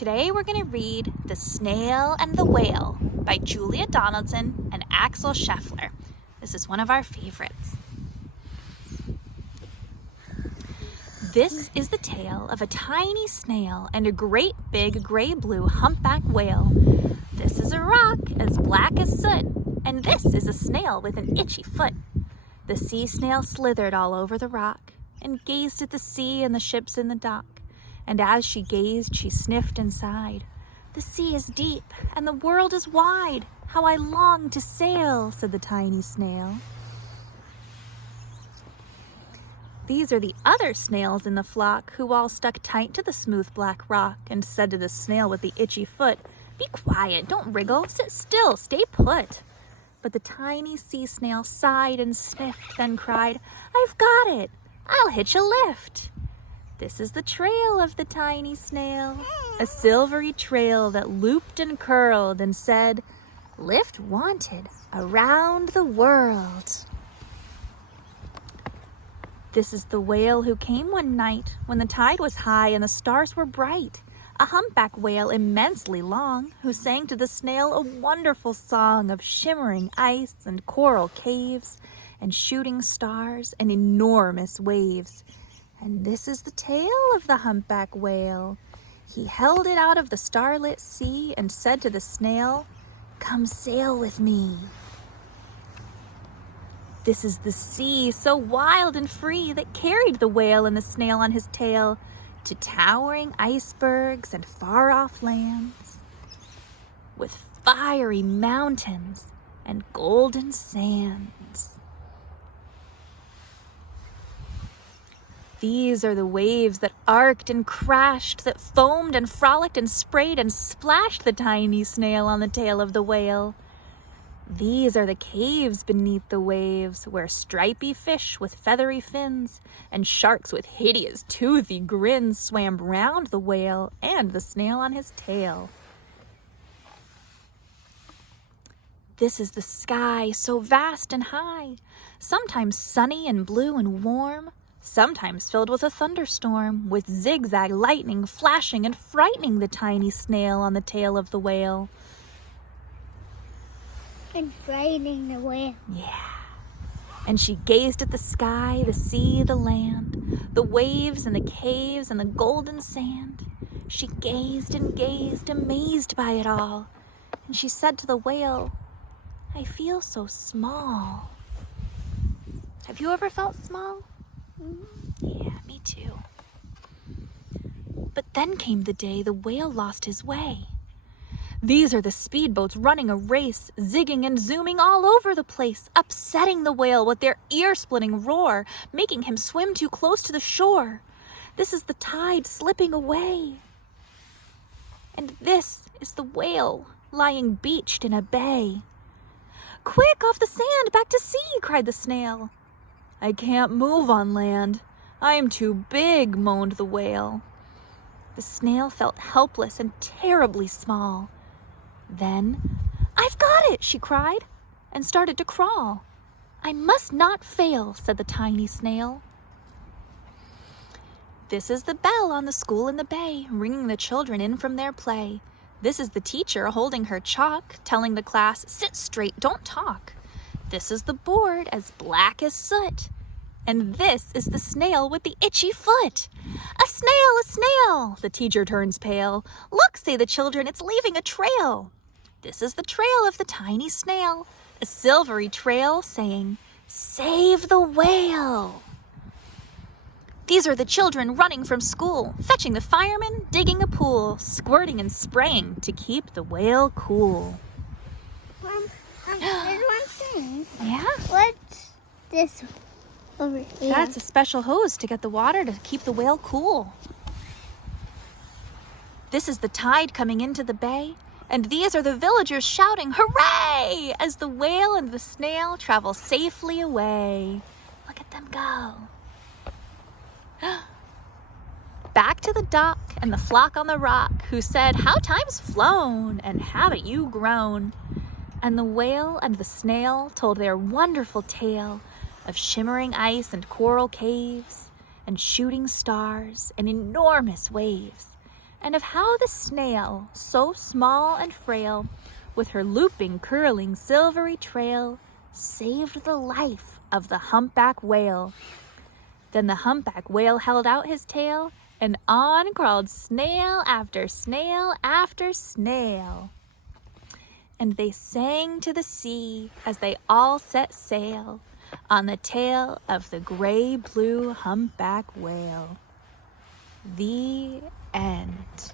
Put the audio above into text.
Today we're going to read The Snail and the Whale by Julia Donaldson and Axel Scheffler. This is one of our favorites. This is the tale of a tiny snail and a great big gray-blue humpback whale. This is a rock as black as soot, and this is a snail with an itchy foot. The sea snail slithered all over the rock and gazed at the sea and the ships in the dock. And as she gazed, she sniffed and sighed. "The sea is deep and the world is wide. How I long to sail," said the tiny snail. These are the other snails in the flock who all stuck tight to the smooth black rock and said to the snail with the itchy foot, "Be quiet, don't wriggle, sit still, stay put." But the tiny sea snail sighed and sniffed, then cried, "I've got it, I'll hitch a lift." This is the trail of the tiny snail, a silvery trail that looped and curled and said, "Lift wanted around the world." This is the whale who came one night when the tide was high and the stars were bright, a humpback whale immensely long, who sang to the snail a wonderful song of shimmering ice and coral caves and shooting stars and enormous waves. And this is the tale of the humpback whale. He held it out of the starlit sea and said to the snail, "Come sail with me." This is the sea, so wild and free, that carried the whale and the snail on his tail to towering icebergs and far-off lands, with fiery mountains and golden sands. These are the waves that arced and crashed, that foamed and frolicked and sprayed and splashed the tiny snail on the tail of the whale. These are the caves beneath the waves, where stripy fish with feathery fins and sharks with hideous toothy grins swam round the whale and the snail on his tail. This is the sky, so vast and high, sometimes sunny and blue and warm, sometimes filled with a thunderstorm, with zigzag lightning flashing and frightening the tiny snail on the tail of the whale. And frightening the whale. Yeah. And she gazed at the sky, the sea, the land, the waves and the caves and the golden sand. She gazed and gazed, amazed by it all. And she said to the whale, "I feel so small." Have you ever felt small? Yeah, me too. But then came the day the whale lost his way. These are the speedboats running a race, zigging and zooming all over the place, upsetting the whale with their ear-splitting roar, making him swim too close to the shore. This is the tide slipping away. And this is the whale lying beached in a bay. "Quick, off the sand, back to sea," cried the snail. "I can't move on land. I'm too big," moaned the whale. The snail felt helpless and terribly small. Then, "I've got it," she cried, and started to crawl. "I must not fail," said the tiny snail. This is the bell on the school in the bay, ringing the children in from their play. This is the teacher holding her chalk, telling the class, "Sit straight, don't talk." This is the board, as black as soot. And this is the snail with the itchy foot. "A snail, a snail!" The teacher turns pale. "Look," say the children, "it's leaving a trail." This is the trail of the tiny snail, a silvery trail saying, "Save the whale." These are the children running from school, fetching the firemen, digging a pool, squirting and spraying to keep the whale cool. There's one thing. Yeah? What's this over here? That's a special hose to get the water to keep the whale cool. This is the tide coming into the bay, and these are the villagers shouting, "Hooray!" as the whale and the snail travel safely away. Look at them go. Back to the dock and the flock on the rock, who said, "How time's flown, and haven't you grown?" And the whale and the snail told their wonderful tale of shimmering ice and coral caves and shooting stars and enormous waves. and of how the snail, so small and frail, with her looping, curling, silvery trail, saved the life of the humpback whale. Then the humpback whale held out his tail, and on crawled snail after snail after snail. And they sang to the sea as they all set sail on the tail of the gray-blue humpback whale. The end.